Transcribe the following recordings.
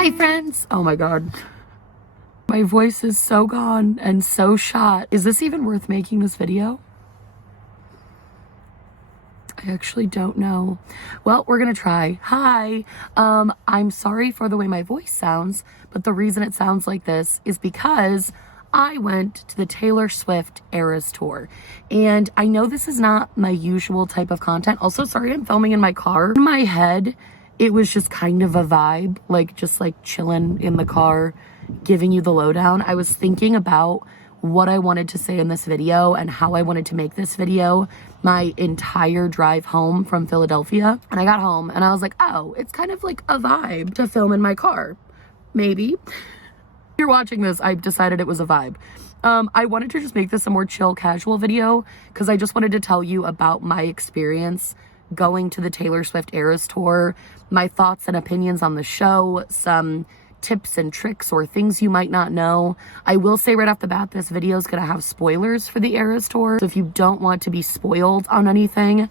Hi friends! Oh my god. My voice is so gone and so shot. Is this even worth making this video? I actually don't know. Well, we're gonna try. Hi. I'm sorry for the way my voice sounds, but the reason it sounds like this is because I went to the Taylor Swift Eras Tour. And I know this is not my usual type of content. Also, sorry I'm filming in my car. In my head, it was just kind of a vibe, like just like chilling in the car, giving you the lowdown. I was thinking about what I wanted to say in this video and how I wanted to make this video my entire drive home from Philadelphia. And I got home and I was like, oh, it's kind of like a vibe to film in my car. Maybe. If you're watching this, I decided it was a vibe. I wanted to just make this a more chill, casual video because I just wanted to tell you about my experience going to the Taylor Swift Eras Tour, my thoughts and opinions on the show, some tips and tricks or things you might not know. I will say right off the bat, this video is going to have spoilers for the Eras Tour. So if you don't want to be spoiled on anything,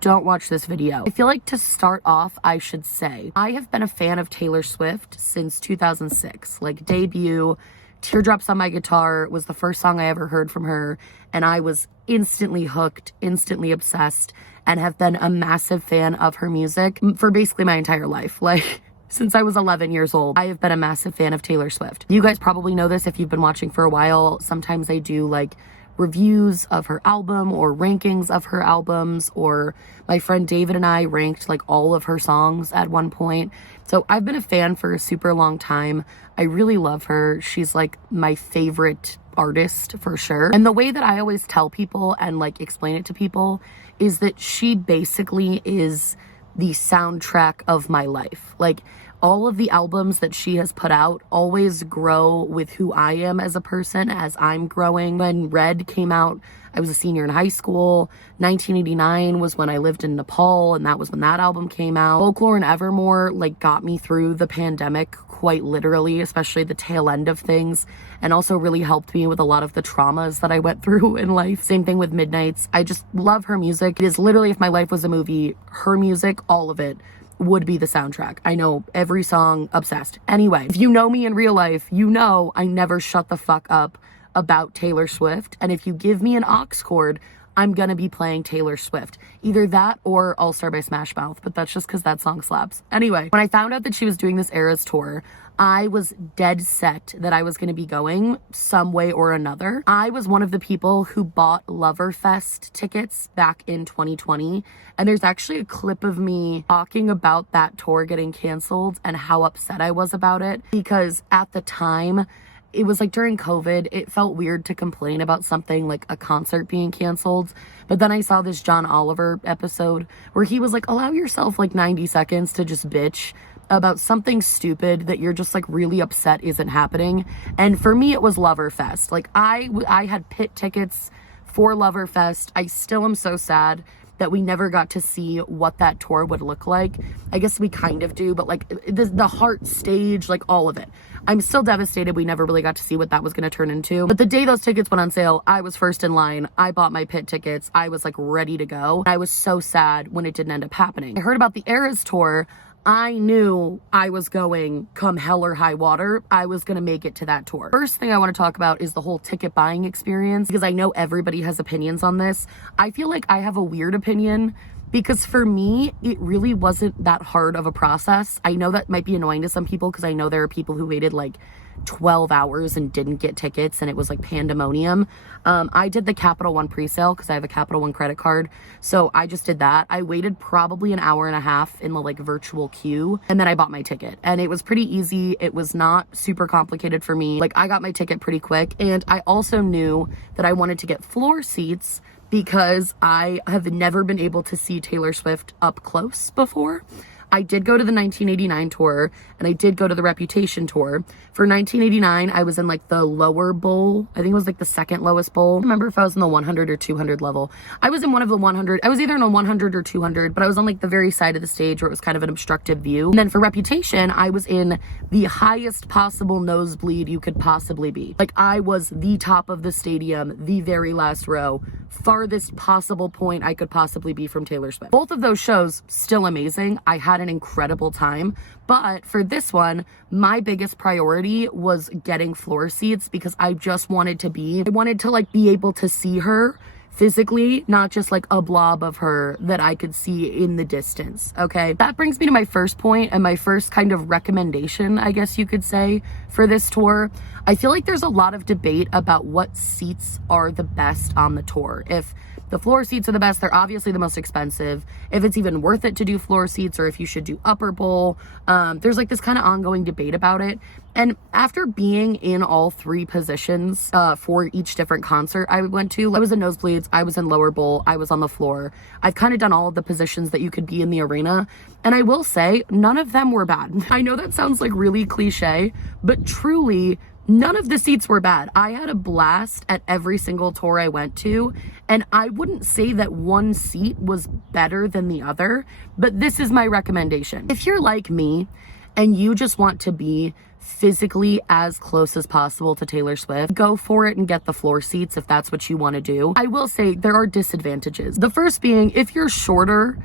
don't watch this video. I feel like to start off, I should say, I have been a fan of Taylor Swift since 2006. Like debut, Teardrops on My Guitar was the first song I ever heard from her. And I was instantly hooked, instantly obsessed, and have been a massive fan of her music for basically my entire life. Like, since I was 11 years old, I have been a massive fan of Taylor Swift. You guys probably know this if you've been watching for a while. Sometimes I do like reviews of her album or rankings of her albums, or my friend David and I ranked like all of her songs at one point. So I've been a fan for a super long time. I really love her. She's like my favorite artist for sure. And the way that I always tell people and like explain it to people is that she basically is the soundtrack of my life. Like all of the albums that she has put out always grow with who I am as a person as I'm growing. When Red came out, I was a senior in high school. 1989 was when I lived in Nepal, and that was when that album came out. Folklore and Evermore like got me through the pandemic quite literally, especially the tail end of things, and also really helped me with a lot of the traumas that I went through in life. Same thing with Midnights. I just love her music. It is literally, if my life was a movie, her music, all of it, would be the soundtrack. I know every song, obsessed. Anyway, if you know me in real life, you know I never shut the fuck up about Taylor Swift. And if you give me an aux cord, I'm gonna be playing Taylor Swift. Either that or All Star by Smash Mouth, but that's just because that song slaps. Anyway, when I found out that she was doing this Eras Tour, I was dead set that I was going to be going some way or another. I was one of the people who bought Loverfest tickets back in 2020. And there's actually a clip of me talking about that tour getting canceled and how upset I was about it. Because at the time, it was like during COVID, it felt weird to complain about something like a concert being canceled. But then I saw this John Oliver episode where he was like, allow yourself like 90 seconds to just bitch about something stupid that you're just like really upset isn't happening. And for me, it was Loverfest. Like I had pit tickets for Loverfest. I still am so sad that we never got to see what that tour would look like. I guess we kind of do, but like the Heart stage, like all of it. I'm still devastated we never really got to see what that was going to turn into. But the day those tickets went on sale, I was first in line. I bought my pit tickets. I was like ready to go. I was so sad when it didn't end up happening. I heard about the Eras Tour. I knew I was going come hell or high water. I was going to make it to that tour. First thing I want to talk about is the whole ticket buying experience, because I know everybody has opinions on this. I feel like I have a weird opinion because for me, it really wasn't that hard of a process. I know that might be annoying to some people because I know there are people who waited like 12 hours and didn't get tickets and it was like pandemonium. I did the Capital One pre-sale because I have a Capital One credit card. So I just did that. I waited probably an hour and a half in the like virtual queue, and then I bought my ticket, and it was pretty easy. It was not super complicated for me. Like I got my ticket pretty quick, and I also knew that I wanted to get floor seats because I have never been able to see Taylor Swift up close before. I did go to the 1989 tour, and I did go to the Reputation tour. For 1989, I was in like the lower bowl. I think it was like the second lowest bowl. I don't remember if I was in the 100 or 200 level. I was in one of the 100. I was either in a 100 or 200, but I was on like the very side of the stage where it was kind of an obstructive view. And then for Reputation, I was in the highest possible nosebleed you could possibly be. Like I was the top of the stadium, the very last row, farthest possible point I could possibly be from Taylor Swift. Both of those shows, still amazing. I hadn't an incredible time. But for this one, my biggest priority was getting floor seats because I just wanted to be like be able to see her physically, not just like a blob of her that I could see in the distance. Okay, that brings me to my first point and my first kind of recommendation, I guess you could say, for this tour. I feel like there's a lot of debate about what seats are the best on the tour. If the floor seats are the best, they're obviously the most expensive. If it's even worth it to do floor seats or if you should do upper bowl, there's like this kind of ongoing debate about it. And after being in all three positions for each different concert I went to, I was in nosebleeds, I was in lower bowl, I was on the floor. I've kind of done all of the positions that you could be in the arena. And I will say, none of them were bad. I know that sounds like really cliche, but truly, none of the seats were bad. I had a blast at every single tour I went to, and I wouldn't say that one seat was better than the other, but this is my recommendation. If you're like me and you just want to be physically as close as possible to Taylor Swift, go for it and get the floor seats if that's what you want to do. I will say there are disadvantages. The first being, if you're shorter,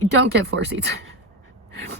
don't get floor seats.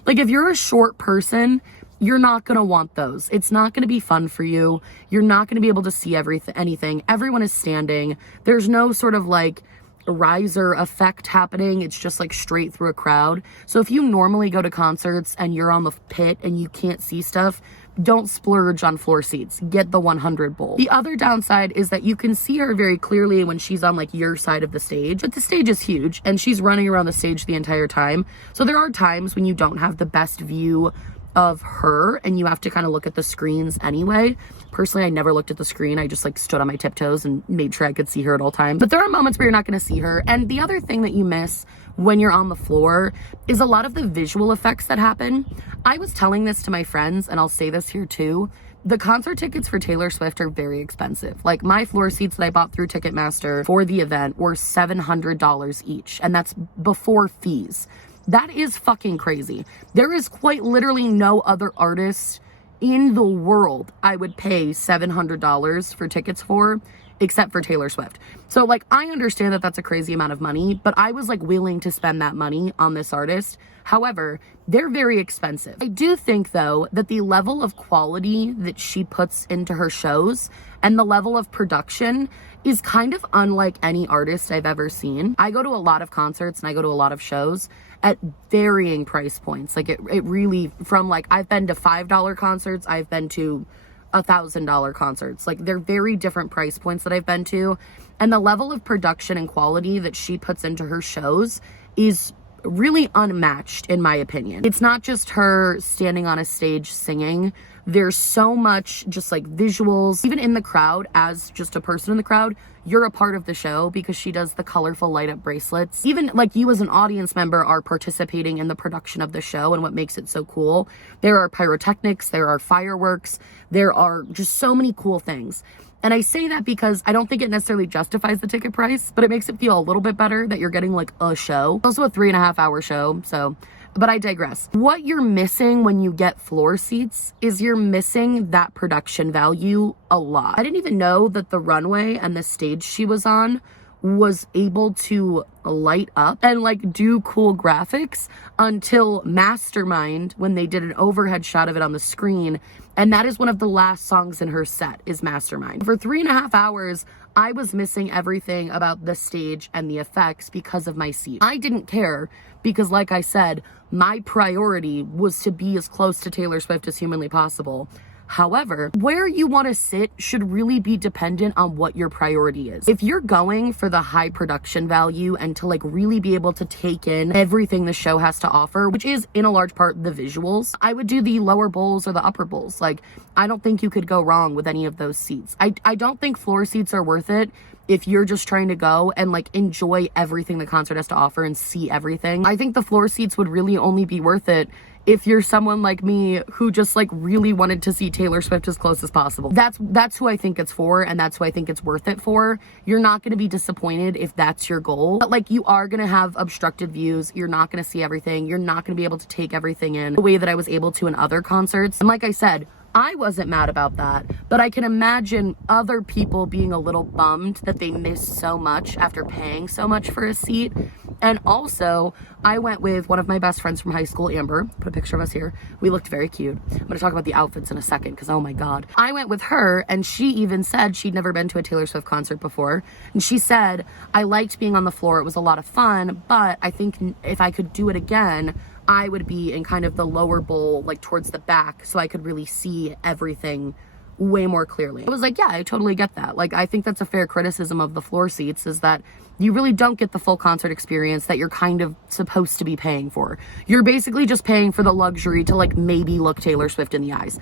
Like if you're a short person, you're not going to want those. It's not going to be fun for you. You're not going to be able to see anything. Everyone is standing. There's no sort of like riser effect happening. It's just like straight through a crowd. So if you normally go to concerts and you're on the pit and you can't see stuff, don't splurge on floor seats. Get the 100 bowl. The other downside is that you can see her very clearly when she's on like your side of the stage, but the stage is huge and she's running around the stage the entire time. So there are times when you don't have the best view of her and you have to kind of look at the screens anyway. Personally, I never looked at the screen. I just like stood on my tiptoes and made sure I could see her at all times. But there are moments where you're not going to see her. And the other thing that you miss when you're on the floor is a lot of the visual effects that happen. I was telling this to my friends, and I'll say this here too. The concert tickets for Taylor Swift are very expensive. Like my floor seats that I bought through Ticketmaster for the event were $700 each, and that's before fees. That is fucking crazy. There is quite literally no other artist in the world I would pay $700 for tickets for, except for Taylor Swift. So like, I understand that that's a crazy amount of money, but I was like willing to spend that money on this artist. However, they're very expensive. I do think though that the level of quality that she puts into her shows and the level of production is kind of unlike any artist I've ever seen. I go to a lot of concerts and I go to a lot of shows at varying price points. Like it really, from like, I've been to $5 concerts, I've been to $1,000 concerts. Like they're very different price points that I've been to. And the level of production and quality that she puts into her shows is really unmatched in my opinion. It's not just her standing on a stage singing. There's so much just like visuals, even in the crowd. As just a person in the crowd, you're a part of the show because she does the colorful light up bracelets. Even like you as an audience member are participating in the production of the show and what makes it so cool. There are pyrotechnics, there are fireworks, there are just so many cool things. And I say that because I don't think it necessarily justifies the ticket price, but it makes it feel a little bit better that you're getting like a show. It's also a 3.5-hour show, so, but I digress. What you're missing when you get floor seats is you're missing that production value a lot. I didn't even know that the runway and the stage she was on was able to light up and like do cool graphics until Mastermind, when they did an overhead shot of it on the screen. And that is one of the last songs in her set is Mastermind. For 3.5 hours, I was missing everything about the stage and the effects because of my seat. I didn't care because, like I said, my priority was to be as close to Taylor Swift as humanly possible. However, where you want to sit should really be dependent on what your priority is. If you're going for the high production value and to like really be able to take in everything the show has to offer, which is in a large part the visuals, I would do the lower bowls or the upper bowls. Like, I don't think you could go wrong with any of those seats. I don't think floor seats are worth it if you're just trying to go and like enjoy everything the concert has to offer and see everything. I think the floor seats would really only be worth it if you're someone like me who just like really wanted to see Taylor Swift as close as possible. That's who I think it's for, and that's who I think it's worth it for. You're not going to be disappointed if that's your goal, but like you are going to have obstructed views. You're not going to see everything. You're not going to be able to take everything in the way that I was able to in other concerts. And like I said, I wasn't mad about that, but I can imagine other people being a little bummed that they missed so much after paying so much for a seat. And also, I went with one of my best friends from high school, Amber. Put a picture of us here. We looked very cute. I'm going to talk about the outfits in a second because, oh my God. I went with her, and she even said she'd never been to a Taylor Swift concert before. And she said, I liked being on the floor. It was a lot of fun, but I think if I could do it again, I would be in kind of the lower bowl, like towards the back, so I could really see everything way more clearly. I was like, yeah, I totally get that. Like, I think that's a fair criticism of the floor seats, is that you really don't get the full concert experience that you're kind of supposed to be paying for. You're basically just paying for the luxury to like maybe look Taylor Swift in the eyes.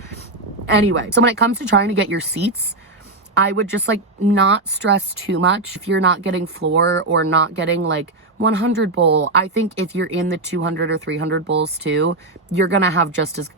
Anyway, so when it comes to trying to get your seats, I would just like not stress too much if you're not getting floor or not getting like 100 bowl. I think if you're in the 200 or 300 bowls too, you're gonna have just as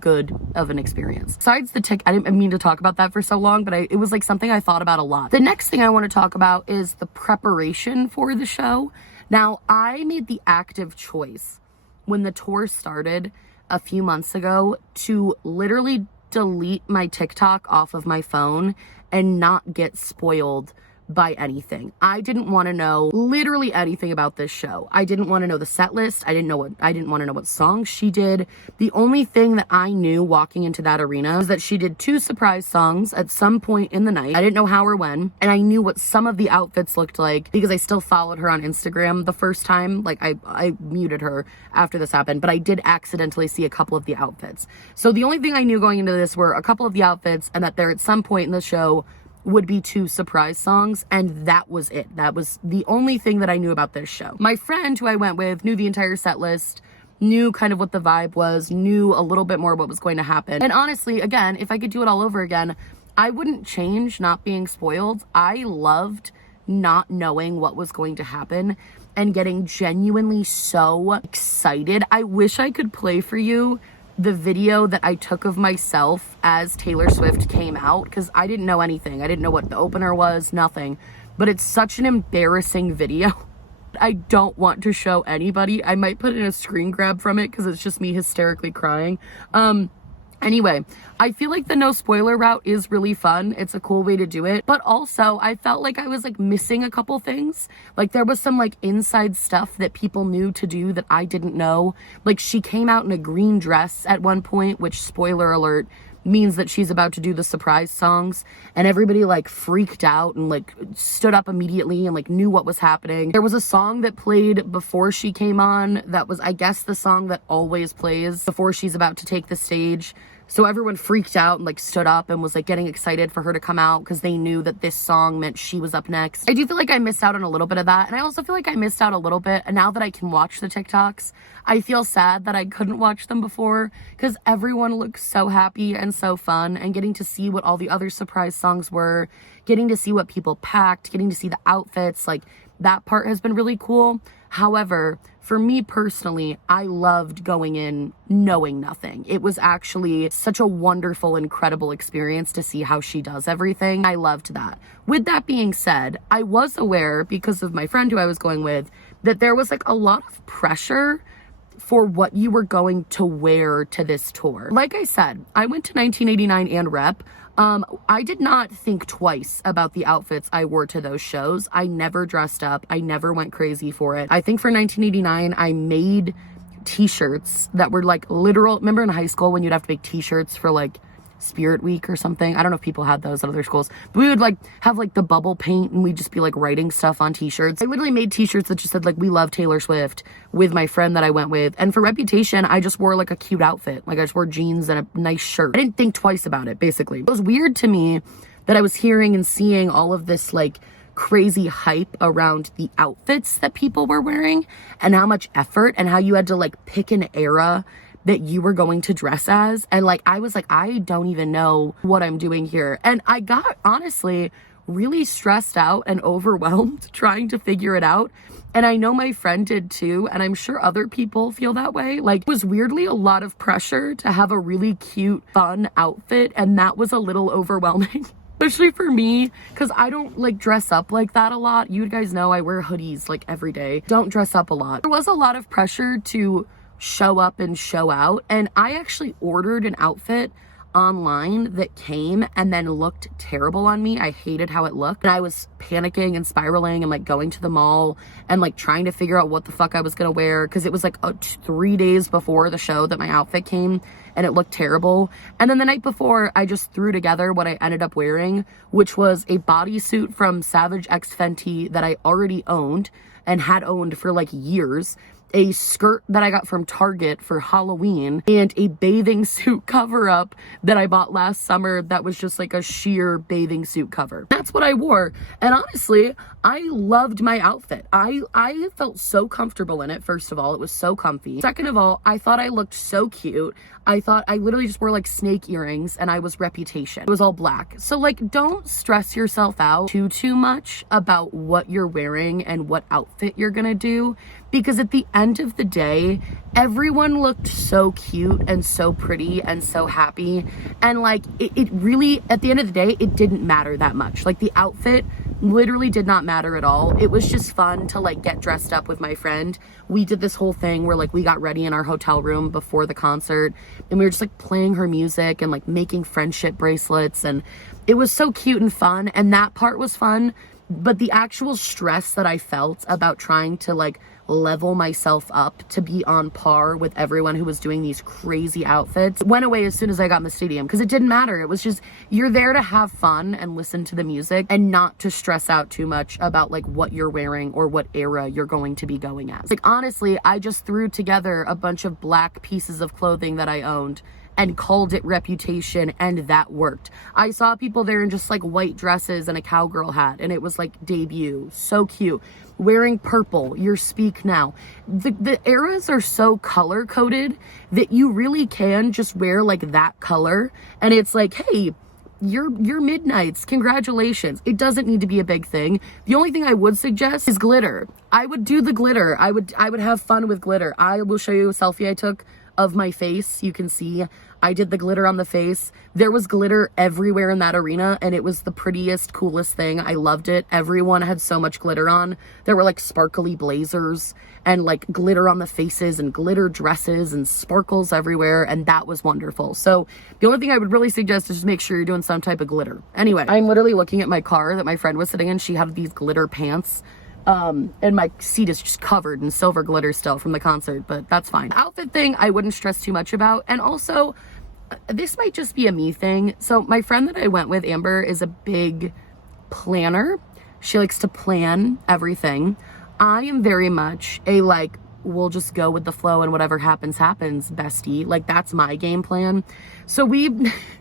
good of an experience. Besides the ticket, I didn't mean to talk about that for so long, but it was like something I thought about a lot. The next thing I want to talk about is the preparation for the show. Now, I made the active choice when the tour started a few months ago to literally delete my TikTok off of my phone and not get spoiled by anything. I didn't want to know literally anything about this show. I didn't want to know the set list. I didn't want to know what songs she did. The only thing that I knew walking into that arena was that she did 2 surprise songs at some point in the night. I didn't know how or when, and I knew what some of the outfits looked like because I still followed her on Instagram the first time. Like I muted her after this happened, but I did accidentally see a couple of the outfits. So the only thing I knew going into this were a couple of the outfits and that there at some point in the show would be 2 surprise songs, and that was it. That was the only thing that I knew about this show. My friend who I went with knew the entire set list, knew kind of what the vibe was, knew a little bit more what was going to happen. And honestly, again, if I could do it all over again, I wouldn't change not being spoiled. I loved not knowing what was going to happen and getting genuinely so excited. I wish I could play for you the video that I took of myself as Taylor Swift came out, because I didn't know anything. I didn't know what the opener was, nothing. But it's such an embarrassing video. I don't want to show anybody. I might put in a screen grab from it because it's just me hysterically crying. Anyway, I feel like the no spoiler route is really fun. It's a cool way to do it. But also, I felt like I was like missing a couple things. Like there was some like inside stuff that people knew to do that I didn't know. Like she came out in a green dress at one point, which, spoiler alert, means that she's about to do the surprise songs, and everybody like freaked out and like stood up immediately and like knew what was happening. There was a song that played before she came on that was, I guess, the song that always plays before she's about to take the stage. So everyone freaked out and like stood up and was like getting excited for her to come out because they knew that this song meant she was up next. I do feel like I missed out on a little bit of that. And I also feel like I missed out a little bit. And now that I can watch the TikToks, I feel sad that I couldn't watch them before because everyone looks so happy and so fun, and getting to see what all the other surprise songs were, getting to see what people packed, getting to see the outfits, like that part has been really cool. However, for me personally, I loved going in knowing nothing. It was actually such a wonderful, incredible experience to see how she does everything. I loved that. With that being said, I was aware, because of my friend who I was going with, that there was like a lot of pressure for what you were going to wear to this tour. Like I said, I went to 1989 and Rep. I did not think twice about the outfits I wore to those shows. I never dressed up. I never went crazy for it. I think for 1989, I made t-shirts that were like literal. Remember in high school when you'd have to make t-shirts for like Spirit Week or something? I don't know if people had those at other schools, but we would like have like the bubble paint and we'd just be like writing stuff on t-shirts. I literally made t-shirts that just said like, "We love Taylor Swift," with my friend that I went with. And for Reputation, I just wore like a cute outfit. Like I just wore jeans and a nice shirt. I didn't think twice about it, basically. It was weird to me that I was hearing and seeing all of this like crazy hype around the outfits that people were wearing and how much effort and how you had to like pick an era that you were going to dress as. And like, I was like, I don't even know what I'm doing here. And I got honestly really stressed out and overwhelmed trying to figure it out. And I know my friend did too. And I'm sure other people feel that way. Like, it was weirdly a lot of pressure to have a really cute, fun outfit. And that was a little overwhelming. Especially for me, because I don't like dress up like that a lot. You guys know I wear hoodies like every day. Don't dress up a lot. There was a lot of pressure to show up and show out, and I actually ordered an outfit online that came and then looked terrible on me. I hated how it looked. And I was panicking and spiraling and like going to the mall and like trying to figure out what the fuck I was gonna wear, because it was like 3 days before the show that my outfit came and it looked terrible. And then the night before, I just threw together what I ended up wearing, which was a bodysuit from Savage X Fenty that I already owned and had owned for like years, a skirt that I got from Target for Halloween, and a bathing suit cover up that I bought last summer that was just like a sheer bathing suit cover. That's what I wore. And honestly, I loved my outfit. I felt so comfortable in it. First of all, it was so comfy. Second of all, I thought I looked so cute. I thought I literally just wore like snake earrings and I was Reputation. It was all black. So like, don't stress yourself out too much about what you're wearing and what outfit you're gonna do, because at the end of the day, everyone looked so cute and so pretty and so happy. And like, it really, at the end of the day, it didn't matter that much. Like the outfit literally did not matter at all. It was just fun to like get dressed up with my friend. We did this whole thing where like we got ready in our hotel room before the concert and we were just like playing her music and like making friendship bracelets, and it was so cute and fun, and that part was fun. But the actual stress that I felt about trying to like level myself up to be on par with everyone who was doing these crazy outfits went away as soon as I got in the stadium, because it didn't matter. It was just, you're there to have fun and listen to the music and not to stress out too much about like what you're wearing or what era you're going to be going as. Like honestly, I just threw together a bunch of black pieces of clothing that I owned and called it Reputation, and that worked. I saw people there in just like white dresses and a cowgirl hat, and it was like debut, so cute. Wearing purple, your Speak Now. The eras are so color coded that you really can just wear like that color, and it's like, hey, you're Midnights, congratulations. It doesn't need to be a big thing. The only thing I would suggest is glitter. I would do the glitter. I would have fun with glitter. I will show you a selfie I took of my face. You can see I did the glitter on the face. There was glitter everywhere in that arena, and it was the prettiest, coolest thing. I loved it. Everyone had so much glitter on. There were like sparkly blazers and like glitter on the faces and glitter dresses and sparkles everywhere, and that was wonderful. So the only thing I would really suggest is just make sure you're doing some type of glitter. Anyway, I'm literally looking at my car that my friend was sitting in. She had these glitter pants. And my seat is just covered in silver glitter still from the concert, but that's fine. The outfit thing, I wouldn't stress too much about. And also, this might just be a me thing. So my friend that I went with, Amber, is a big planner. She likes to plan everything. I am very much a like, we'll just go with the flow and whatever happens, happens, bestie. Like that's my game plan. So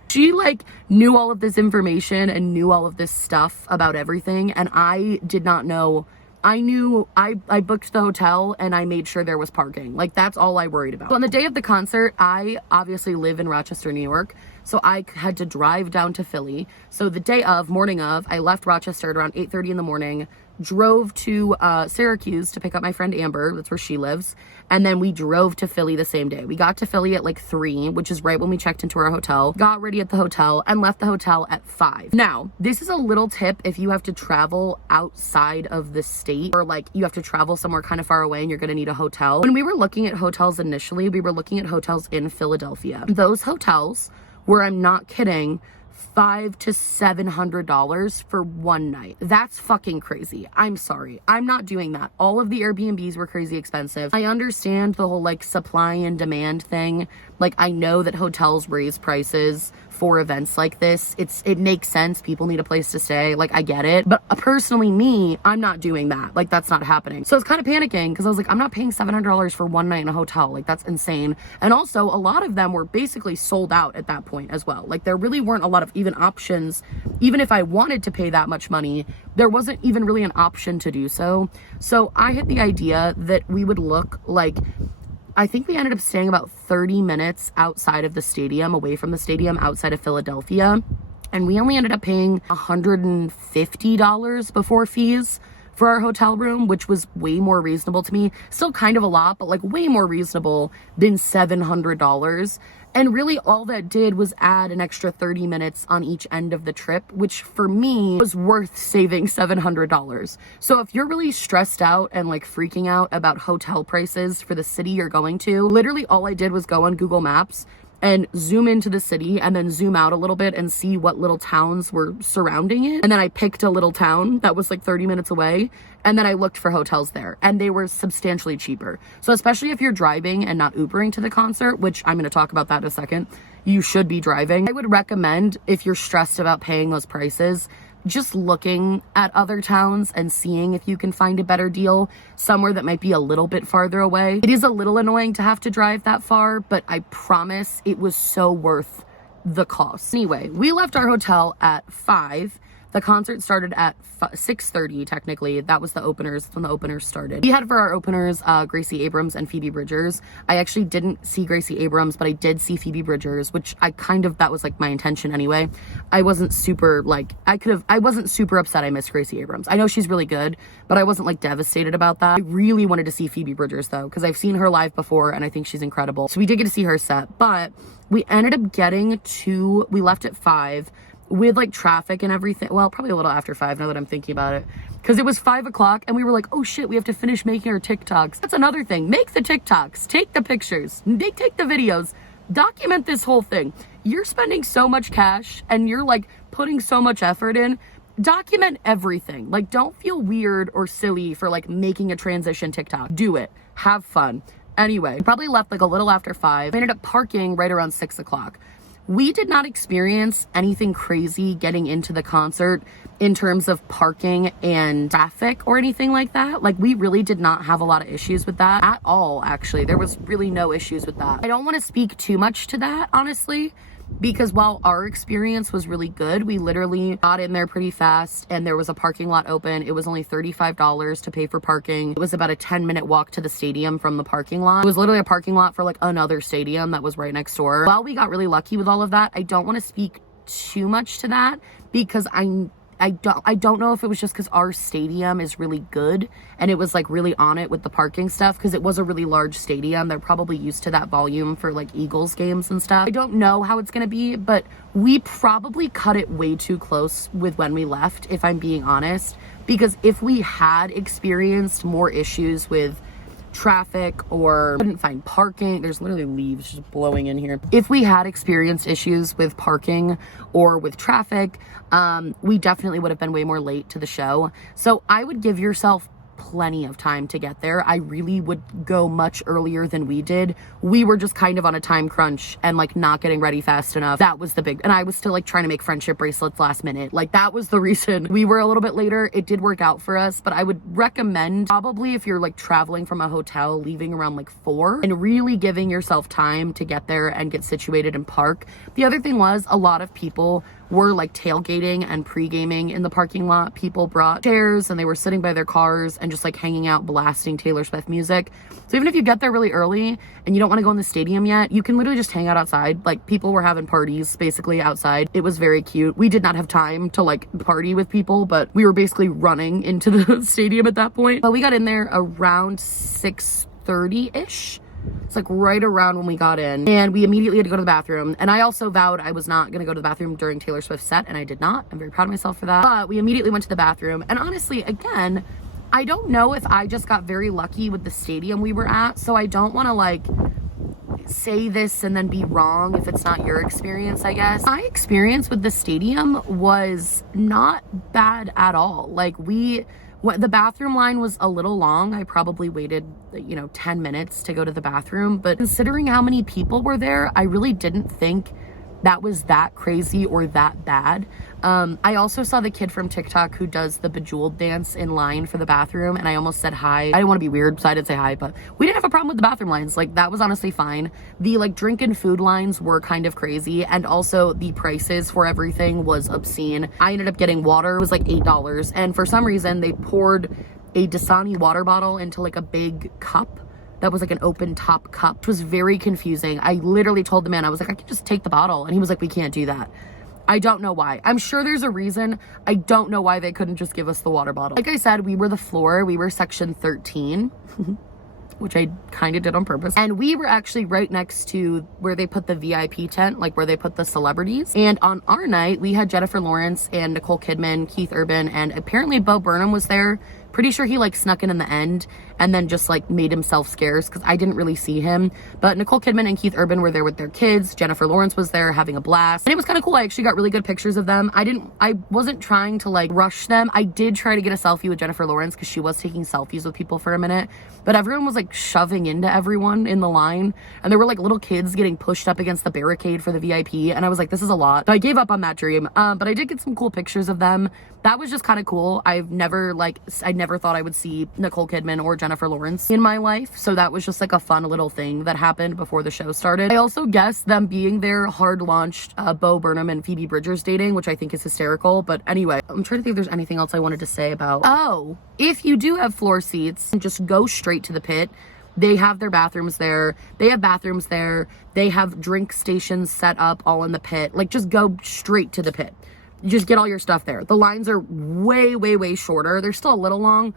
she like knew all of this information and knew all of this stuff about everything. And I did not know. I booked the hotel and I made sure there was parking. Like that's all I worried about. So on the day of the concert, I obviously live in Rochester, New York. So I had to drive down to Philly. So the day of, morning of, I left Rochester at around 8:30 in the morning, drove to Syracuse to pick up my friend Amber. That's where she lives. And then we drove to Philly the same day. We got to Philly at like 3, which is right when we checked into our hotel, got ready at the hotel, and left the hotel at 5. Now, this is a little tip if you have to travel outside of the state, or like you have to travel somewhere kind of far away and you're gonna need a hotel. When we were looking at hotels initially, we were looking at hotels in Philadelphia. Those hotels were, I'm not kidding, $500 to $700 for one night. That's fucking crazy. I'm sorry. I'm not doing that. All of the Airbnbs were crazy expensive. I understand the whole like supply and demand thing. Like I know that hotels raise prices for events like this. It makes sense. People need a place to stay. Like I get it. But personally me, I'm not doing that. Like that's not happening. So I was kind of panicking because I was like, I'm not paying $700 for one night in a hotel. Like that's insane. And also a lot of them were basically sold out at that point as well. Like there really weren't a lot of even options. Even if I wanted to pay that much money, there wasn't even really an option to do so. So I had the idea that we would look like, I think we ended up staying about 30 minutes outside of the stadium, away from the stadium, outside of Philadelphia. And we only ended up paying $150 before fees for our hotel room, which was way more reasonable to me. Still kind of a lot, but like way more reasonable than $700. And really all that did was add an extra 30 minutes on each end of the trip, which for me was worth saving $700. So if you're really stressed out and like freaking out about hotel prices for the city you're going to, literally all I did was go on Google Maps and zoom into the city and then zoom out a little bit and see what little towns were surrounding it. And then I picked a little town that was like 30 minutes away, and then I looked for hotels there, and they were substantially cheaper. So especially if you're driving and not Ubering to the concert, which I'm going to talk about that in a second, you should be driving. I would recommend, if you're stressed about paying those prices, just looking at other towns and seeing if you can find a better deal somewhere that might be a little bit farther away. It is a little annoying to have to drive that far, but I promise it was so worth the cost. Anyway, we left our hotel at 5. The concert started at 6:30, technically. That was the openers, when the openers started. We had for our openers Gracie Abrams and Phoebe Bridgers. I actually didn't see Gracie Abrams, but I did see Phoebe Bridgers, which that was like my intention anyway. I wasn't super I wasn't super upset I missed Gracie Abrams. I know she's really good, but I wasn't like devastated about that. I really wanted to see Phoebe Bridgers though, because I've seen her live before and I think she's incredible. So we did get to see her set, but we ended up we left at 5. With like traffic and everything, well, probably a little after 5 now that I'm thinking about it, because it was 5 o'clock and we were like, oh shit, we have to finish making our TikToks. That's another thing. Make the TikToks, take the pictures, take the videos, document this whole thing. You're spending so much cash and you're like putting so much effort in. Document everything. Like, don't feel weird or silly for like making a transition TikTok. Do it. Have fun. Anyway, probably left like a little after 5. I ended up parking right around 6 o'clock. We did not experience anything crazy getting into the concert in terms of parking and traffic or anything like that. Like, we really did not have a lot of issues with that at all, actually. There was really no issues with that. I don't want to speak too much to that, honestly, because while our experience was really good, we literally got in there pretty fast and there was a parking lot open. It was only $35 to pay for parking. It was about a 10-minute walk to the stadium from the parking lot. It was literally a parking lot for like another stadium that was right next door. While we got really lucky with all of that, I don't want to speak too much to that because I don't know if it was just because our stadium is really good and it was like really on it with the parking stuff, because it was a really large stadium. They're probably used to that volume for like Eagles games and stuff. I don't know how it's gonna be, but we probably cut it way too close with when we left, if I'm being honest, because if we had experienced more issues with traffic or couldn't find parking, there's literally leaves just blowing in here. If we had experienced issues with parking or with traffic, we definitely would have been way more late to the show. So I would give yourself plenty of time to get there. I really would go much earlier than we did. We were just kind of on a time crunch and like not getting ready fast enough. That was the big, and I was still like trying to make friendship bracelets last minute. Like, that was the reason we were a little bit later. It did work out for us, but I would recommend probably if you're like traveling from a hotel, leaving around like 4 and really giving yourself time to get there and get situated and park. The other thing was a lot of people were like tailgating and pre-gaming in the parking lot. People brought chairs and they were sitting by their cars and just like hanging out, blasting Taylor Swift music. So even if you get there really early and you don't want to go in the stadium yet, you can literally just hang out outside. Like, people were having parties basically outside. It was very cute. We did not have time to like party with people, but we were basically running into the stadium at that point. But we got in there around 6:30-ish. It's like right around when we got in, and we immediately had to go to the bathroom. And I also vowed I was not going to go to the bathroom during Taylor Swift's set, and I did not. I'm very proud of myself for that. But we immediately went to the bathroom, and honestly, again, I don't know if I just got very lucky with the stadium we were at, so I don't want to like say this and then be wrong if it's not your experience, I guess. My experience with the stadium was not bad at all. Like, the bathroom line was a little long. I probably waited, 10 minutes to go to the bathroom. But considering how many people were there, I really didn't think that was that crazy or that bad. I also saw the kid from TikTok who does the Bejeweled dance in line for the bathroom, and I almost said hi. I didn't want to be weird, so I didn't say hi, but we didn't have a problem with the bathroom lines. Like, that was honestly fine. The like drink and food lines were kind of crazy, and also the prices for everything was obscene. I ended up getting water. It was like $8, and for some reason they poured a Dasani water bottle into like a big cup that was like an open top cup, which was very confusing. I literally told the man, I was like, I could just take the bottle. And he was like, we can't do that. I don't know why. I'm sure there's a reason. I don't know why they couldn't just give us the water bottle. Like I said, we were the floor. We were section 13, which I kind of did on purpose. And we were actually right next to where they put the VIP tent, like where they put the celebrities. And on our night, we had Jennifer Lawrence and Nicole Kidman, Keith Urban, and apparently Bo Burnham was there Pretty sure he like snuck in the end and then just like made himself scarce because I didn't really see him. But Nicole Kidman and Keith Urban were there with their kids. Jennifer Lawrence was there having a blast. And it was kind of cool. I actually got really good pictures of them. I wasn't trying to like rush them. I did try to get a selfie with Jennifer Lawrence because she was taking selfies with people for a minute. But everyone was like shoving into everyone in the line. And there were like little kids getting pushed up against the barricade for the VIP. And I was like, this is a lot. So I gave up on that dream. But I did get some cool pictures of them. That was just kind of cool. I never thought I would see Nicole Kidman or Jennifer Lawrence in my life. So that was just like a fun little thing that happened before the show started. I also guess them being there hard launched Bo Burnham and Phoebe Bridgers dating, which I think is hysterical. But anyway, I'm trying to think if there's anything else I wanted to say about. Oh, if you do have floor seats, just go straight to the pit. They have their bathrooms there. They have bathrooms there. They have drink stations set up all in the pit. Like, just go straight to the pit. Just get all your stuff there. The lines are way, way, way shorter. They're still a little long.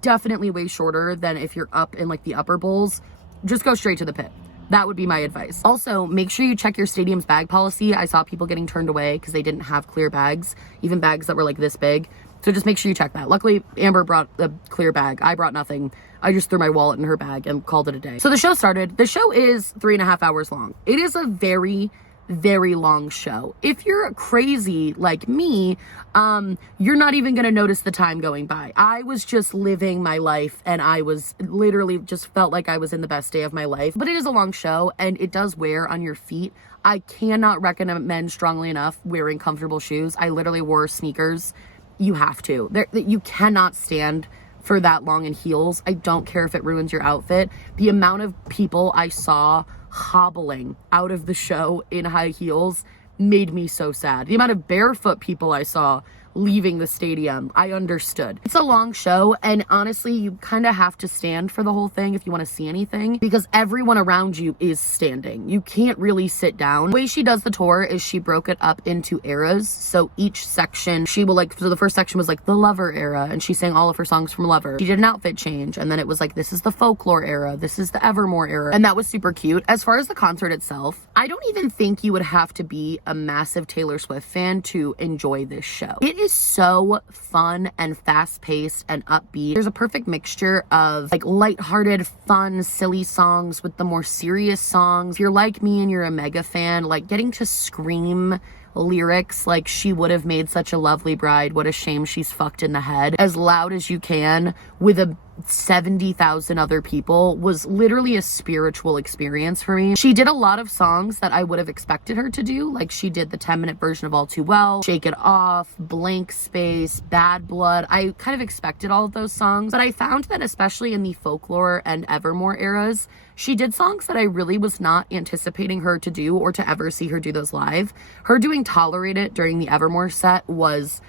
Definitely way shorter than if you're up in like the upper bowls. Just go straight to the pit. That would be my advice. Also, make sure you check your stadium's bag policy. I saw people getting turned away because they didn't have clear bags, even bags that were like this big. So just make sure you check that. Luckily, Amber brought a clear bag. I brought nothing. I just threw my wallet in her bag and called it a day. So the show started. The show is 3.5 hours long. It is a very, very long show. If you're crazy like me, you're not even gonna notice the time going by. I was just living my life and I was literally just felt like I was in the best day of my life. But it is a long show and it does wear on your feet. I cannot recommend strongly enough wearing comfortable shoes. I literally wore sneakers. You have to. You cannot stand for that long in heels. I don't care if it ruins your outfit. The amount of people I saw hobbling out of the show in high heels made me so sad. The amount of barefoot people I saw leaving the stadium, I understood. It's a long show, and honestly, you kind of have to stand for the whole thing if you want to see anything, because everyone around you is standing. You can't really sit down. The way she does the tour is she broke it up into eras. So each section, she will so the first section was like the Lover era, and she sang all of her songs from Lover. She did an outfit change, and then it was like, this is the Folklore era, this is the Evermore era, and that was super cute. As far as the concert itself, I don't even think you would have to be a massive Taylor Swift fan to enjoy this show. It is so fun and fast-paced and upbeat. There's a perfect mixture of like lighthearted, fun, silly songs with the more serious songs. If you're like me and you're a mega fan, like getting to scream lyrics like "she would have made such a lovely bride, what a shame she's fucked in the head" as loud as you can with a 70,000 other people was literally a spiritual experience for me. She did a lot of songs that I would have expected her to do. Like she did the 10-minute version of All Too Well, Shake It Off, Blank Space, Bad Blood. I kind of expected all of those songs, but I found that especially in the Folklore and Evermore eras, she did songs that I really was not anticipating her to do or to ever see her do those live. Her doing Tolerate It during the Evermore set was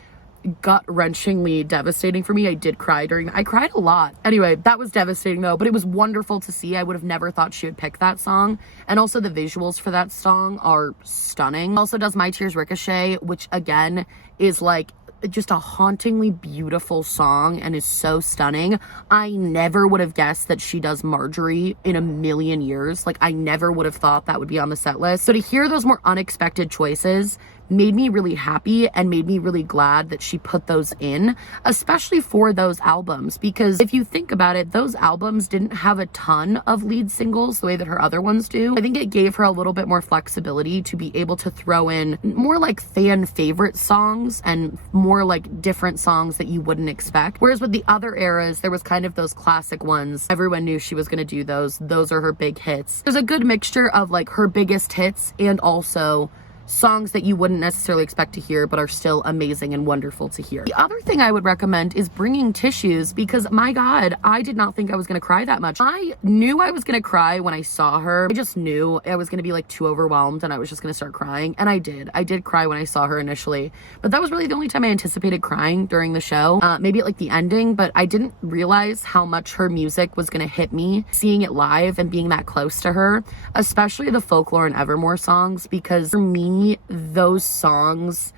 gut-wrenchingly devastating for me. I did cry I cried a lot. Anyway, that was devastating though, but it was wonderful to see. I would have never thought she would pick that song. And also the visuals for that song are stunning. Also does My Tears Ricochet, which again is like just a hauntingly beautiful song and is so stunning. I never would have guessed that she does Marjorie in a million years. Like I never would have thought that would be on the set list. So to hear those more unexpected choices made me really happy and made me really glad that she put those in, especially for those albums, because if you think about it, those albums didn't have a ton of lead singles the way that her other ones do. I think it gave her a little bit more flexibility to be able to throw in more like fan favorite songs and more like different songs that you wouldn't expect. Whereas with the other eras, there was kind of those classic ones. Everyone knew she was going to do those. Those are her big hits. There's a good mixture of like her biggest hits and also songs that you wouldn't necessarily expect to hear but are still amazing and wonderful to hear. The other thing I would recommend is bringing tissues, because my God, I did not think I was gonna cry that much. I knew I was gonna cry when I saw her. I just knew I was gonna be like too overwhelmed and I was just gonna start crying, and I did cry when I saw her initially, but that was really the only time I anticipated crying during the show. Maybe at like the ending, but I didn't realize how much her music was gonna hit me seeing it live and being that close to her, especially the Folklore and Evermore songs, because for me, those songs,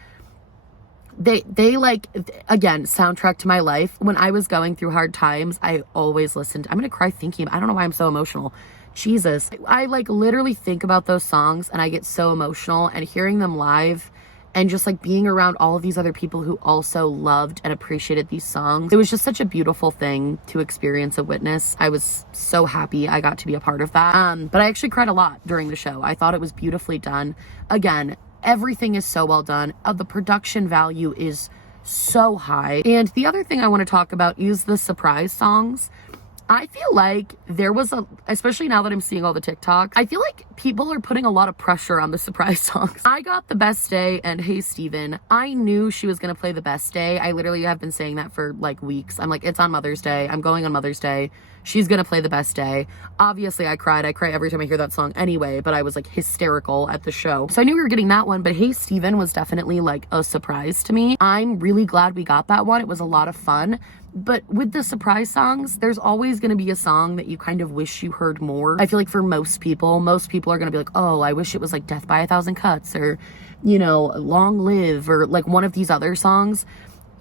they like, again, soundtrack to my life. When I was going through hard times, I always listened. I'm gonna cry thinking, I don't know why I'm so emotional. Jesus. I like literally think about those songs and I get so emotional, and hearing them live and just like being around all of these other people who also loved and appreciated these songs. It was just such a beautiful thing to experience and witness. I was so happy I got to be a part of that. But I actually cried a lot during the show. I thought it was beautifully done. Again, everything is so well done. The production value is so high. And the other thing I want to talk about is the surprise songs. I feel like there was especially now that I'm seeing all the TikToks, I feel like people are putting a lot of pressure on the surprise songs. I got The Best Day and Hey Steven. I knew she was going to play The Best Day. I literally have been saying that for like weeks. I'm like, it's on Mother's Day. I'm going on Mother's Day. She's going to play The Best Day. Obviously I cried. I cry every time I hear that song anyway, but I was like hysterical at the show. So I knew we were getting that one, but Hey Steven was definitely like a surprise to me. I'm really glad we got that one. It was a lot of fun. But with the surprise songs, there's always going to be a song that you kind of wish you heard more. I feel like for most people are going to be like, oh, I wish it was like Death by a Thousand Cuts or, you know, Long Live or like one of these other songs.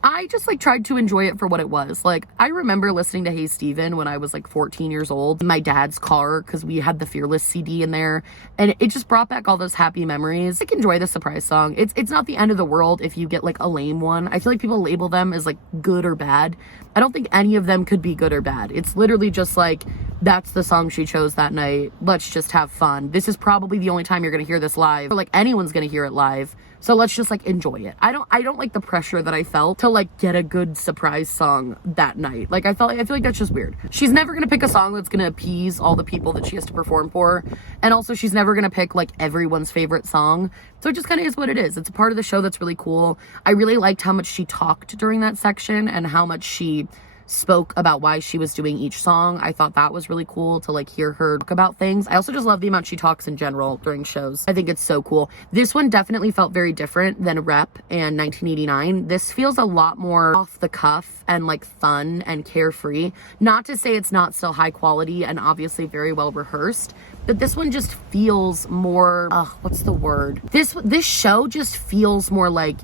I just like tried to enjoy it for what it was. Like, I remember listening to Hey Steven when I was like 14 years old in my dad's car because we had the Fearless CD in there, and it just brought back all those happy memories. Like, enjoy the surprise song. It's not the end of the world if you get like a lame one. I feel like people label them as like good or bad. I don't think any of them could be good or bad. It's literally just like, that's the song she chose that night. Let's just have fun. This is probably the only time you're gonna hear this live, or like anyone's gonna hear it live. So let's just like enjoy it. I don't like the pressure that I felt to like get a good surprise song that night. Like I feel like that's just weird. She's never gonna pick a song that's gonna appease all the people that she has to perform for. And also she's never gonna pick like everyone's favorite song. So it just kind of is what it is. It's a part of the show that's really cool. I really liked how much she talked during that section and how much she spoke about why she was doing each song. I thought that was really cool to like hear her talk about things. I also just love the amount she talks in general during shows. I think it's so cool. This one definitely felt very different than Rep and 1989. This feels a lot more off the cuff and like fun and carefree. Not to say it's not still high quality and obviously very well rehearsed, but this one just feels more, what's the word? This show just feels more like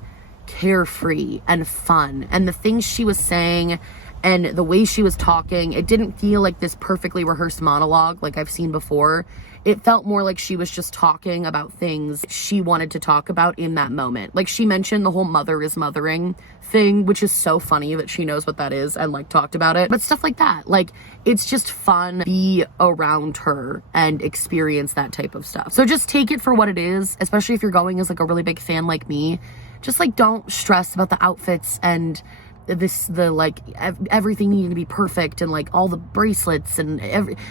carefree and fun. And the things she was saying and the way she was talking, it didn't feel like this perfectly rehearsed monologue like I've seen before. It felt more like she was just talking about things she wanted to talk about in that moment. Like she mentioned the whole mother is mothering thing, which is so funny that she knows what that is and like talked about it. But stuff like that, like it's just fun to be around her and experience that type of stuff. So just take it for what it is, especially if you're going as like a really big fan like me. Just like don't stress about the outfits and everything needing to be perfect and like all the bracelets and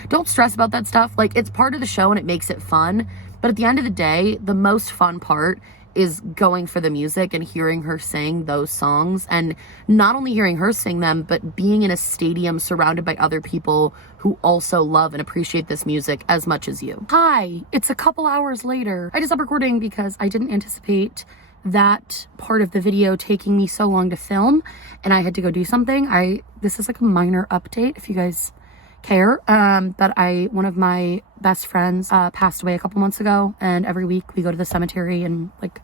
don't stress about that stuff. Like it's part of the show and it makes it fun, but at the end of the day, the most fun part is going for the music and hearing her sing those songs, and not only hearing her sing them, but being in a stadium surrounded by other people who also love and appreciate this music as much as you. Hi, it's a couple hours later. I just stopped recording because I didn't anticipate that part of the video taking me so long to film, and I had to go do something. This is like a minor update if you guys care, but one of my best friends passed away a couple months ago, and every week we go to the cemetery and like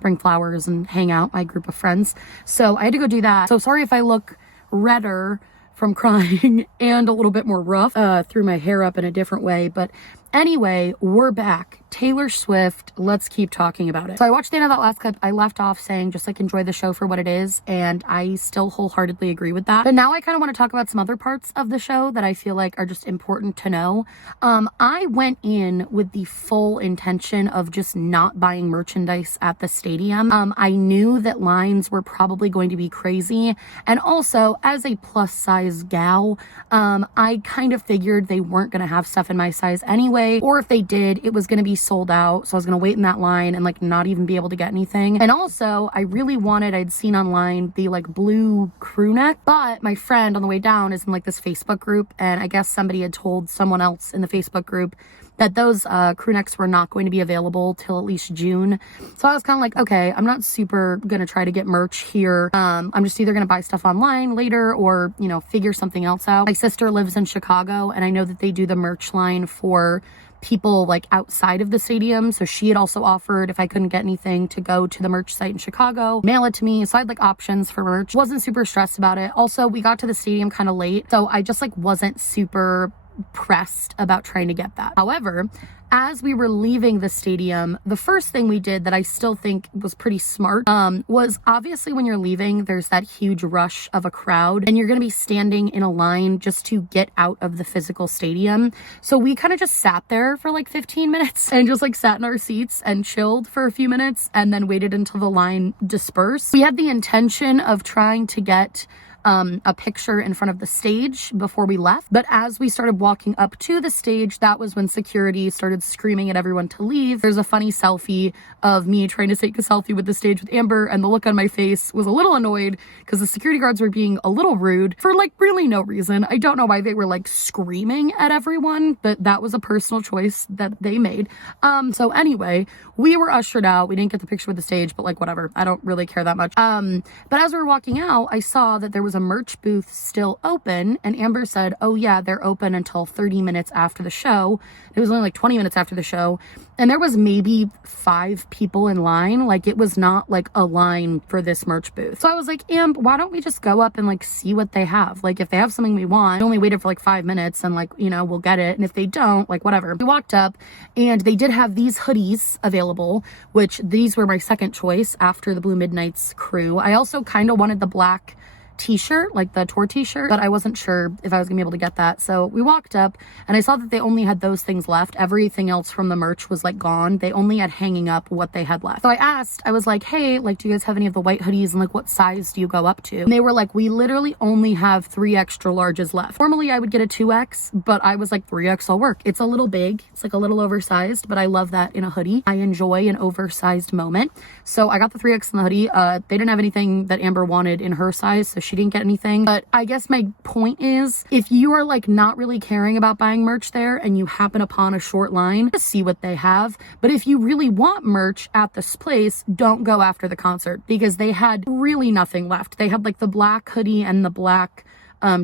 bring flowers and hang out, my group of friends. So I had to go do that. So sorry if I look redder from crying and a little bit more rough, threw my hair up in a different way, but anyway, we're back. Taylor Swift, let's keep talking about it. So I watched the end of that last clip. I left off saying just like enjoy the show for what it is, and I still wholeheartedly agree with that. But now I kind of want to talk about some other parts of the show that I feel like are just important to know. I went in with the full intention of just not buying merchandise at the stadium. I knew that lines were probably going to be crazy, and also as a plus size gal, I kind of figured they weren't going to have stuff in my size anyway, or if they did, it was going to be sold out. So I was going to wait in that line and like not even be able to get anything. And also I really I'd seen online the like blue crew neck, but my friend on the way down is in like this Facebook group, and I guess somebody had told someone else in the Facebook group that those crew necks were not going to be available till at least June. So I was kind of like, okay, I'm not super gonna try to get merch here. I'm just either gonna buy stuff online later or, you know, figure something else out. My sister lives in Chicago, and I know that they do the merch line for people like outside of the stadium. So she had also offered, if I couldn't get anything, to go to the merch site in Chicago, mail it to me. So I had like options for merch. Wasn't super stressed about it. Also, we got to the stadium kind of late, so I just like wasn't super pressed about trying to get that. However, as we were leaving the stadium, the first thing we did that I still think was pretty smart was obviously when you're leaving, there's that huge rush of a crowd and you're going to be standing in a line just to get out of the physical stadium. So we kind of just sat there for like 15 minutes and just like sat in our seats and chilled for a few minutes and then waited until the line dispersed. We had the intention of trying to get a picture in front of the stage before we left. But as we started walking up to the stage, that was when security started screaming at everyone to leave. There's a funny selfie of me trying to take a selfie with the stage with Amber, and the look on my face was a little annoyed because the security guards were being a little rude for like really no reason. I don't know why they were like screaming at everyone, but that was a personal choice that they made. So anyway, we were ushered out. We didn't get the picture with the stage, but like whatever. I don't really care that much. But as we were walking out, I saw that there was a merch booth still open, and Amber said, oh yeah, they're open until 30 minutes after the show. It was only like 20 minutes after the show, and there was maybe 5 people in line. Like it was not like a line for this merch booth. So I was like, Amber, why don't we just go up and like see what they have? Like if they have something we want, we only waited for like 5 minutes and like, you know, we'll get it. And if they don't, like whatever. We walked up and they did have these hoodies available, which these were my second choice after the Blue Midnight's crew. I also kind of wanted the black t-shirt, like the tour t-shirt, but I wasn't sure if I was gonna be able to get that. So we walked up and I saw that they only had those things left. Everything else from the merch was like gone. They only had hanging up what they had left. So I asked, I was like, hey, like, do you guys have any of the white hoodies, and like what size do you go up to? And they were like, we literally only have 3 extra larges left. Normally I would get a 2X, but I was like, 3X will work. It's a little big, it's like a little oversized, but I love that in a hoodie. I enjoy an oversized moment. So I got the 3X in the hoodie. They didn't have anything that Amber wanted in her size, so she didn't get anything. But I guess my point is, if you are like not really caring about buying merch there and you happen upon a short line, just see what they have. But if you really want merch at this place, don't go after the concert, because they had really nothing left. They had like the black hoodie and the black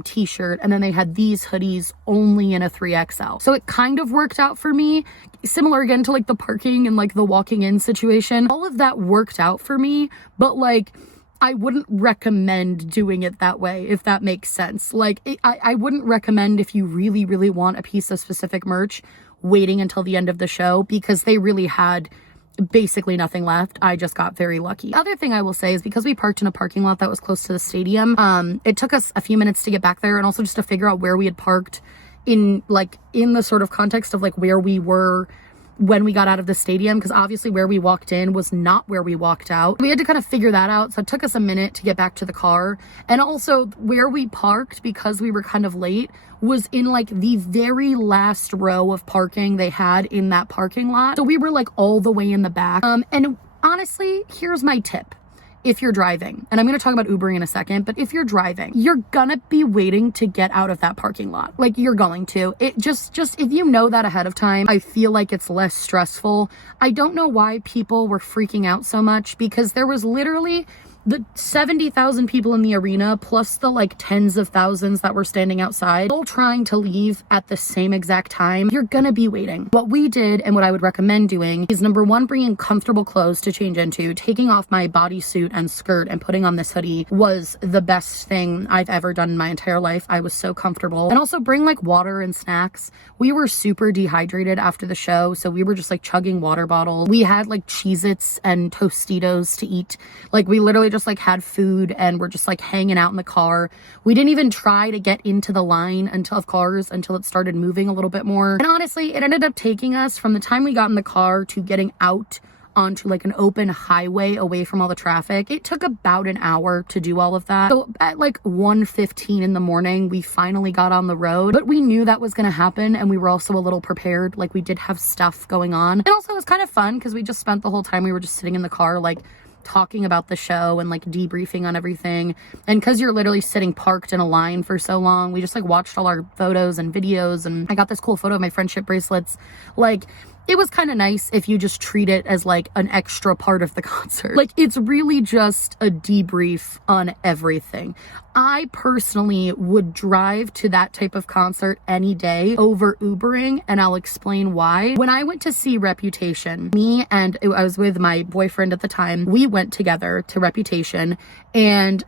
t-shirt, and then they had these hoodies only in a 3XL. So it kind of worked out for me. Similar again to like the parking and like the walking in situation. All of that worked out for me, but like I wouldn't recommend doing it that way, if that makes sense. Like, I wouldn't recommend, if you really, really want a piece of specific merch, waiting until the end of the show, because they really had basically nothing left. I just got very lucky. The other thing I will say is, because we parked in a parking lot that was close to the stadium, it took us a few minutes to get back there, and also just to figure out where we had parked in the sort of context of like where we were when we got out of the stadium, because obviously where we walked in was not where we walked out. We had to kind of figure that out, so it took us a minute to get back to the car. And also where we parked, because we were kind of late, was in like the very last row of parking they had in that parking lot. So we were like all the way in the back. And honestly, here's my tip. If you're driving, and I'm going to talk about Ubering in a second, but if you're driving, you're gonna be waiting to get out of that parking lot. Like, you're going to. It just if you know that ahead of time, I feel like it's less stressful. I don't know why people were freaking out so much, because there was literally the 70,000 people in the arena, plus the like tens of thousands that were standing outside, all trying to leave at the same exact time. You're gonna be waiting. What we did, and what I would recommend doing, is number one, bringing comfortable clothes to change into. Taking off my bodysuit and skirt and putting on this hoodie was the best thing I've ever done in my entire life. I was so comfortable. And also bring like water and snacks. We were super dehydrated after the show, so we were just like chugging water bottles. We had like Cheez-Its and Tostitos to eat. Like, we literally just like had food and we're just like hanging out in the car. We didn't even try to get into the line until it started moving a little bit more. And honestly, it ended up taking us from the time we got in the car to getting out onto like an open highway away from all the traffic. It took about an hour to do all of that. So at like 1:15 in the morning, we finally got on the road, but we knew that was going to happen, and we were also a little prepared. Like, we did have stuff going on. And also it was kind of fun because we just spent the whole time we were just sitting in the car, like talking about the show and like debriefing on everything. And because you're literally sitting parked in a line for so long, we just like watched all our photos and videos, and I got this cool photo of my friendship bracelets. Like, it was kind of nice if you just treat it as like an extra part of the concert. Like, it's really just a debrief on everything. I personally would drive to that type of concert any day over Ubering, and I'll explain why. When I went to see Reputation, me and I was with my boyfriend at the time, we went together to Reputation, and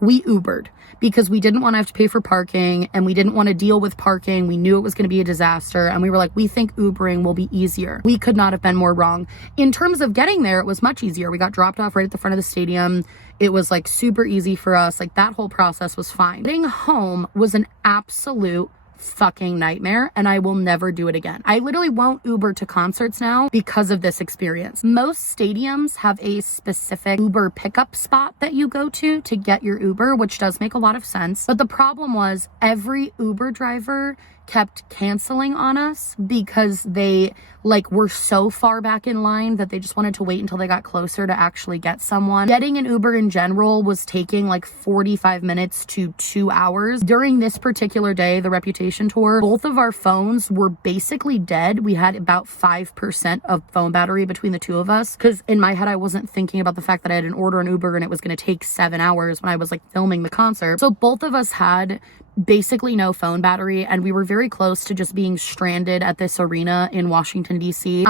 we Ubered, because we didn't want to have to pay for parking and we didn't want to deal with parking. We knew it was going to be a disaster, and we were like, we think Ubering will be easier. We could not have been more wrong. In terms of getting there, it was much easier. We got dropped off right at the front of the stadium. It was like super easy for us. Like that whole process was fine. Getting home was an absolute fucking nightmare, and I will never do it again. I literally won't Uber to concerts now because of this experience. Most stadiums have a specific Uber pickup spot that you go to get your Uber, which does make a lot of sense. But the problem was every Uber driver kept canceling on us because they like were so far back in line that they just wanted to wait until they got closer to actually get someone. Getting an Uber in general was taking like 45 minutes to 2 hours. During this particular day, the Reputation tour, both of our phones were basically dead. We had about 5% of phone battery between the two of us, because in my head I wasn't thinking about the fact that I had an order an Uber and it was going to take 7 hours when I was like filming the concert. So both of us had basically no phone battery, and we were very close to just being stranded at this arena in Washington DC.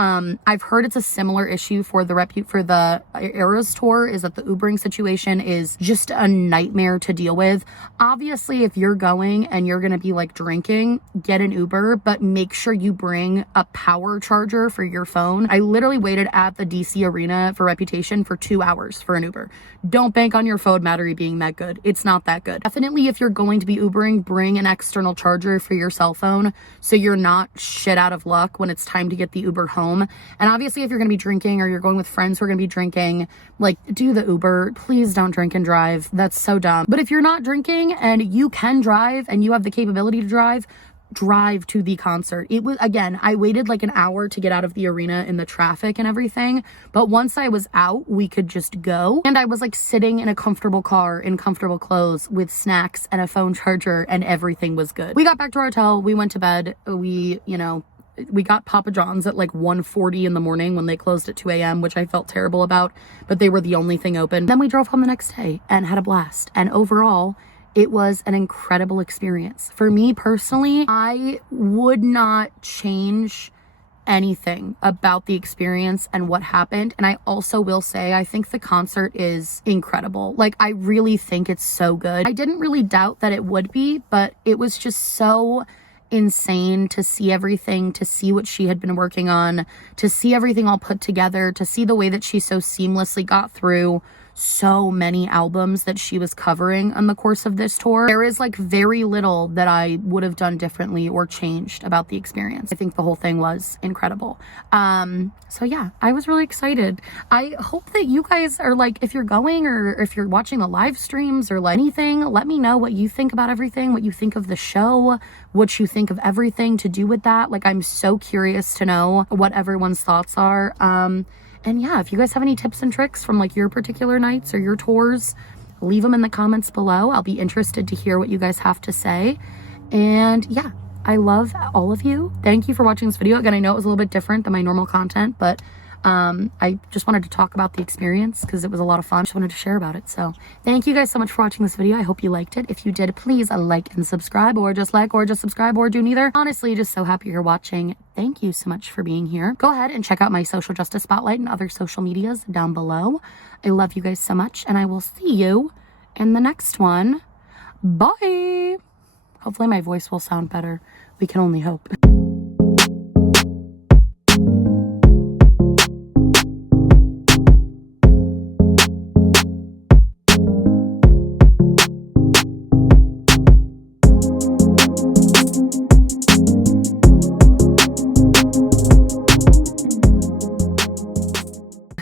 I've heard it's a similar issue for the Eras tour, is that the Ubering situation is just a nightmare to deal with. Obviously, if you're going and you're gonna be like drinking, get an Uber, but make sure you bring a power charger for your phone. I literally waited at the DC arena for Reputation for 2 hours for an Uber. Don't bank on your phone battery being that good. It's not that good. Definitely, if you're going to be Ubering, bring an external charger for your cell phone so you're not shit out of luck when it's time to get the Uber home. And obviously, if you're going to be drinking or you're going with friends who are going to be drinking, like, do the Uber. Please don't drink and drive. That's so dumb. But if you're not drinking and you can drive and you have the capability to drive to the concert. It was, again, I waited like an hour to get out of the arena in the traffic and everything, but once I was out, we could just go. And I was like sitting in a comfortable car in comfortable clothes with snacks and a phone charger, and everything was good. We got back to our hotel, we went to bed, we got Papa John's at like 1:40 in the morning when they closed at 2 a.m., which I felt terrible about, but they were the only thing open. Then we drove home the next day and had a blast. And overall, it was an incredible experience. For me personally, I would not change anything about the experience and what happened. And I also will say, I think the concert is incredible. Like, I really think it's so good. I didn't really doubt that it would be, but it was just so insane to see everything, to see what she had been working on, to see everything all put together, to see the way that she so seamlessly got through so many albums that she was covering on the course of this tour. There is like very little that I would have done differently or changed about the experience. I think the whole thing was incredible. So yeah, I was really excited. I hope that you guys are like, if you're going or if you're watching the live streams or like anything, let me know what you think about everything, what you think of the show, what you think of everything to do with that. Like, I'm so curious to know what everyone's thoughts are. And yeah, if you guys have any tips and tricks from like your particular nights or your tours, leave them in the comments below. I'll be interested to hear what you guys have to say. And yeah, I love all of you. Thank you for watching this video. Again, I know it was a little bit different than my normal content, but I just wanted to talk about the experience because it was a lot of fun. Just wanted to share about it. So thank you guys so much for watching this video. I hope you liked it. If you did, please like and subscribe, or just subscribe, or do neither. Honestly, just so happy you're watching. Thank you so much for being here. Go ahead and check out my social justice spotlight and other social medias down below. I love you guys so much, and I will see you in the next one. Bye. Hopefully my voice will sound better. We can only hope.